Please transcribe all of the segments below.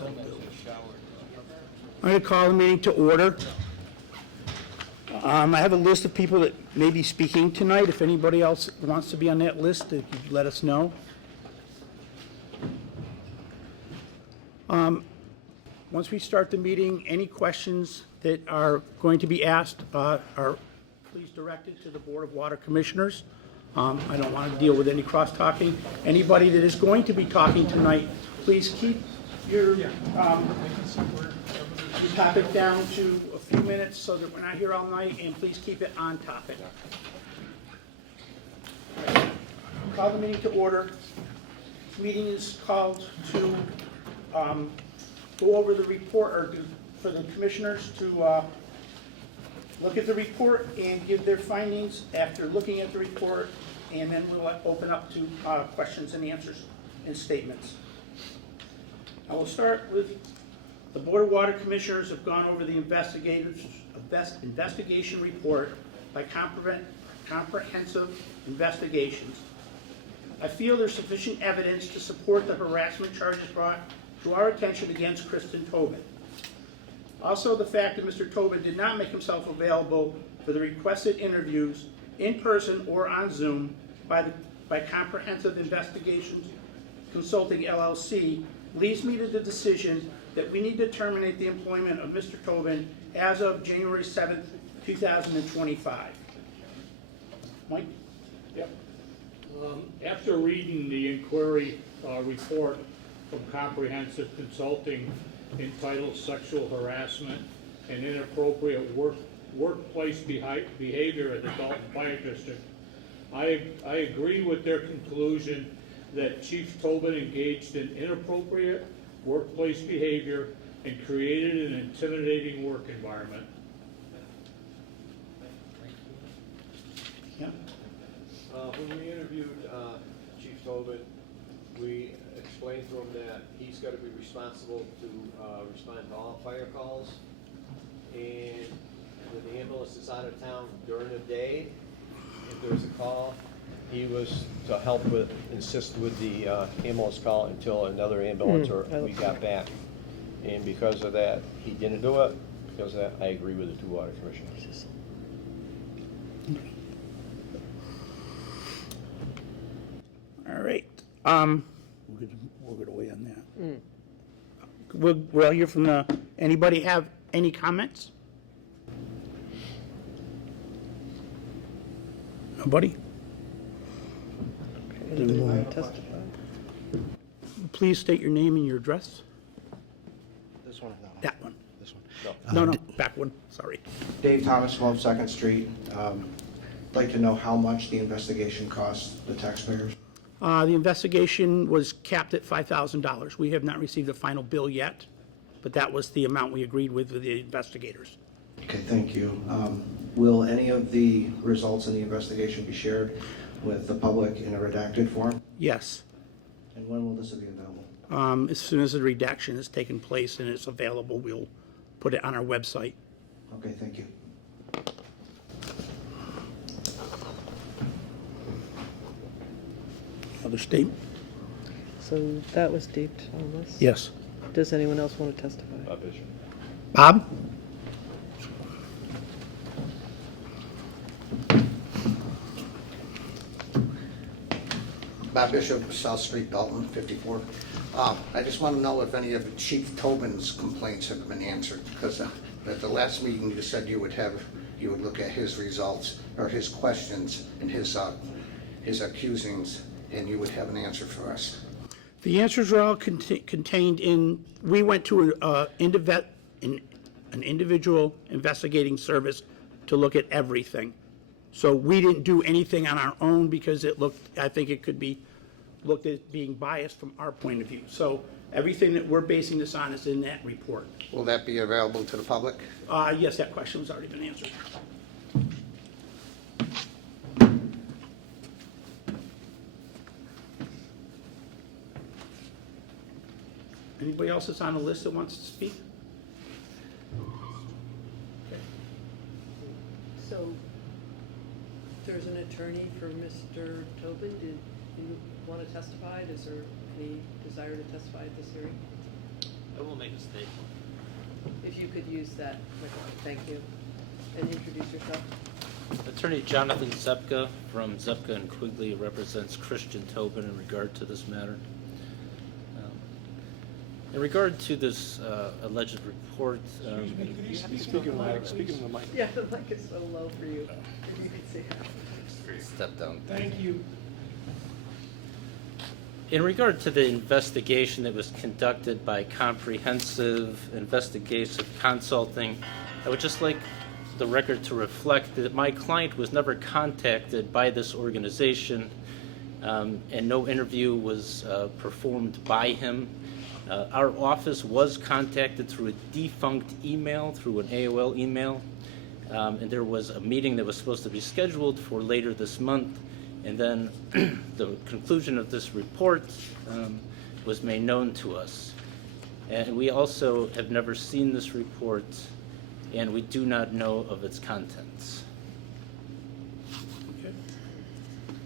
I'm going to call the meeting to order. I have a list of people that may be speaking tonight. If anybody else wants to be on that list, if you let us know. Once we start the meeting, any questions that are going to be asked are please directed to the Board of Water Commissioners. I don't want to deal with any cross-talking. Anybody that is going to be talking tonight, please keep your topic down to a few minutes so that we're not here all night, and please keep it on topic. Call the meeting to order. Meeting is called to go over the report, or for the commissioners to look at the report and give their findings after looking at the report, and then we'll open up to questions and answers and statements. I will start with the Board of Water Commissioners have gone over the investigation report by comprehensive investigations. I feel there's sufficient evidence to support the harassment charges brought to our attention against Christian Tobin. Also, the fact that Mr. Tobin did not make himself available for the requested interviews in person or on Zoom by Comprehensive Investigations Consulting LLC leads me to the decision that we need to terminate the employment of Mr. Tobin as of January 7th, 2025. Mike? Yep. After reading the inquiry report from Comprehensive Consulting entitled Sexual Harassment and Inappropriate Workplace Behavior at the Dalton Fire District, I agree with their conclusion that Chief Tobin engaged in inappropriate workplace behavior and created an intimidating work environment. Yeah. When we interviewed Chief Tobin, we explained to him that he's got to be responsible to respond to all fire calls, and when the ambulance is out of town during the day, if there's a call, he was to help with, assist with the ambulance call until another ambulance or we got back. And because of that, he didn't do it. Because of that, I agree with the two water commissioners. All right. We're gonna wait on that. We'll hear from anybody have any comments? Nobody? Anybody want to testify? Please state your name and your address. This one or that one? That one. This one. No, back one, sorry. Dave Thomas, 12 Second Street. Like to know how much the investigation costs the taxpayers? The investigation was capped at $5,000. We have not received a final bill yet, but that was the amount we agreed with the investigators. Okay, thank you. Will any of the results in the investigation be shared with the public in a redacted form? Yes. And when will this be available? As soon as the redaction has taken place and it's available, we'll put it on our website. Okay, thank you. Other statement? So that was taped on this? Yes. Does anyone else want to testify? Bishop. Bob? Bob Bishop, South Street, Dalton, 54. I just want to know if any of Chief Tobin's complaints have been answered, because at the last meeting you said you would look at his results or his questions and his accusings, and you would have an answer for us. The answers are all contained in, we went to an individual investigating service to look at everything. So we didn't do anything on our own because I think it could be looked at being biased from our point of view. So everything that we're basing this on is in that report. Will that be available to the public? Yes, that question has already been answered. Anybody else that's on the list that wants to speak? Okay. So there's an attorney for Mr. Tobin. Did you want to testify? Is there any desire to testify at this hearing? I will make a statement. If you could use that, thank you. And introduce yourself. Attorney Jonathan Zepka from Zepka and Quigley represents Christian Tobin in regard to this matter. In regard to this alleged report, Speaking of the mic. Yeah, the mic is so low for you. Maybe you could say that. step down. Thank you. In regard to the investigation that was conducted by Comprehensive Investigative Consulting, I would just like the record to reflect that my client was never contacted by this organization, and no interview was performed by him. Our office was contacted through a defunct email, through an AOL email, and there was a meeting that was supposed to be scheduled for later this month, and then the conclusion of this report was made known to us. And we also have never seen this report, and we do not know of its contents. Okay.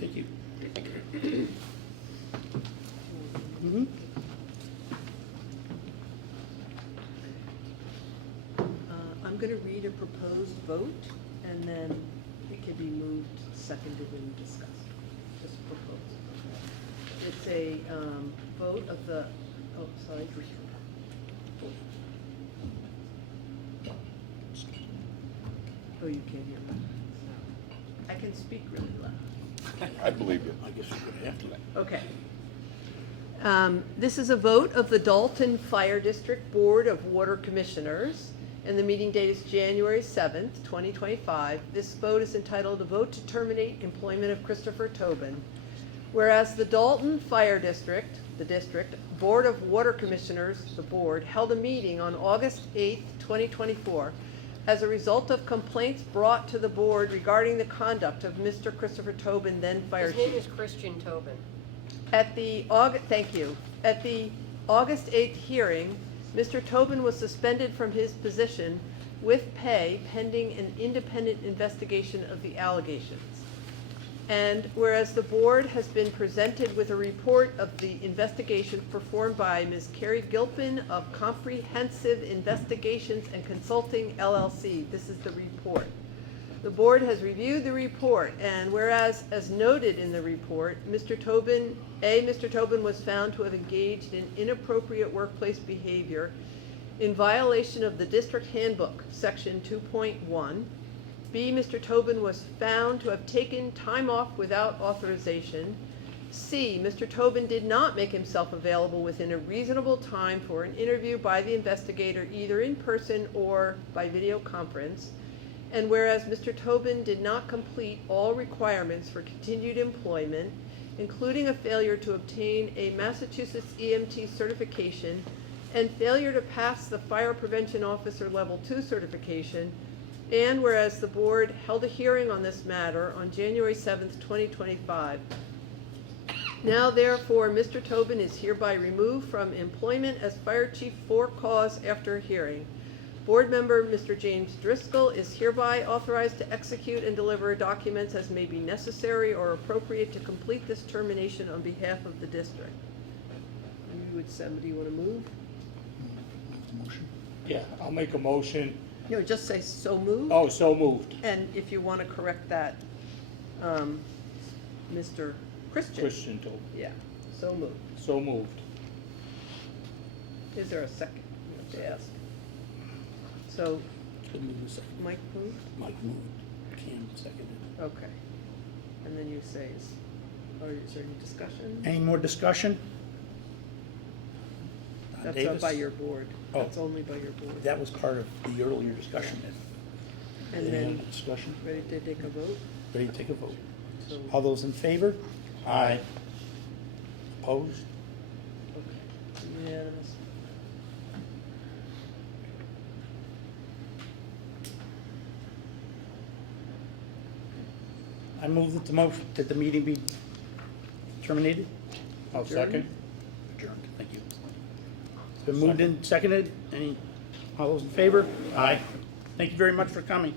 Thank you. Mhm. I'm going to read a proposed vote, and then it can be moved, seconded, and discussed. Just proposed. It's a vote of the, oh, sorry. Oh, you can't hear me. I can speak really loud. I believe you. I guess we're gonna have to. Okay. This is a vote of the Dalton Fire District Board of Water Commissioners, and the meeting date is January 7th, 2025. This vote is entitled "A Vote to Terminate Employment of Christopher Tobin." Whereas the Dalton Fire District, the district, Board of Water Commissioners, the board, held a meeting on August 8th, 2024, as a result of complaints brought to the board regarding the conduct of Mr. Christopher Tobin, then Fire His Chief. name is Christian Tobin. At the thank you. At the August 8th hearing, Mr. Tobin was suspended from his position with pay pending an independent investigation of the allegations. And whereas the board has been presented with a report of the investigation performed by Ms. Carrie Gilpin of Comprehensive Investigations and Consulting, LLC. This is the report. The board has reviewed the report, and whereas, as noted in the report, Mr. Tobin was found to have engaged in inappropriate workplace behavior in violation of the district handbook, section 2.1. B, Mr. Tobin was found to have taken time off without authorization. C, Mr. Tobin did not make himself available within a reasonable time for an interview by the investigator, either in person or by video conference. And whereas Mr. Tobin did not complete all requirements for continued employment, including a failure to obtain a Massachusetts EMT certification and failure to pass the Fire Prevention Officer Level 2 certification, and whereas the board held a hearing on this matter on January 7th, 2025. Now therefore, Mr. Tobin is hereby removed from employment as Fire Chief for cause after a hearing. Board member Mr. James Driscoll is hereby authorized to execute and deliver documents as may be necessary or appropriate to complete this termination on behalf of the district. Would somebody want to move? Yeah, I'll make a motion. No, just say so moved. Oh, so moved. And if you want to correct that, Mr. Christian Tobin. Yeah, so moved. So moved. Is there a second? You have to ask. So, Couldn't move a second. Mike moved? Mike moved. Cam seconded. Okay. And then you say, is there any discussion? Any more discussion? Don That's Davis? by your board. Oh. That's only by your board. That was part of the earlier discussion. And Any then, other discussion? ready to take a vote? Ready to take a vote? So, All those in favor? Aye. Opposed? okay. Unanimous. I move that the meeting be terminated. I'll Adjourned? second. Adjourned. Thank you. It's been moved and seconded. All those in favor? Aye. Thank you very much for coming.